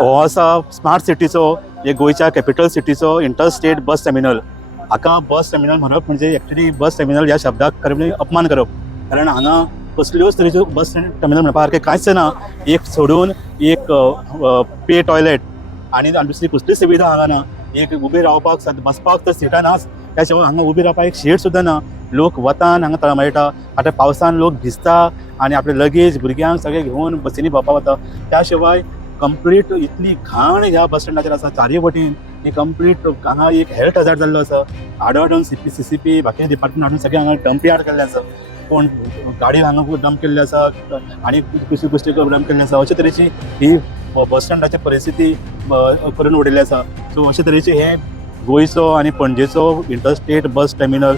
हो आसा स्मार्ट सिटीचो एक गोंयच्या कॅपिटल सिटीचो इंटरस्टेट बस टर्मिनल. हाका बस टर्मिनल म्हणप म्हणजे एक्चुली बस टर्मिनल ह्या शब्दाक खरें म्हणजे अपमान करप. कारण हांगा कसल्योच तरेच्यो बस टर्मिनल म्हणपा सारकें कांयच ना. एक सोडून एक पे टॉयलेट आनी दुसरी कसलीच सुविधा हांगा ना. एक उबे रावपाक बसपाक तर सिटां नाच. त्या शिवाय हांगा उबे रावपाक एक शेड सुद्दां ना. लोक वतान हांगा तळमळटा. आतां पावसान लोक भिजता आनी आपले लगेज भुरग्यांक सगळे घेवन बसींनी भोंवपाक वता. त्या शिवाय कंप्लीट इतली घाण ह्या बस स्टँडाचेर आसा चारय वटेन. ही कंप्लीट हांगा एक हेल्थ हजार्ड जाल्लो आसा. आडवडून CCP बाकीचे डिपार्टमेंट हाडून सगळे हांगा डंप यार्ड केल्ले आसा. कोण गाडी हांगा डंप केल्ले आसा आनी दुसरी गोश्टी डंप केल्ले आसा. अशे तरेची ही बस स्टँडाची परिस्थिती करून उडयल्ली आसा. सो अशे तरेचे हे गोंयचो आनी पणजेचो इंटरस्टेट बस टर्मिनल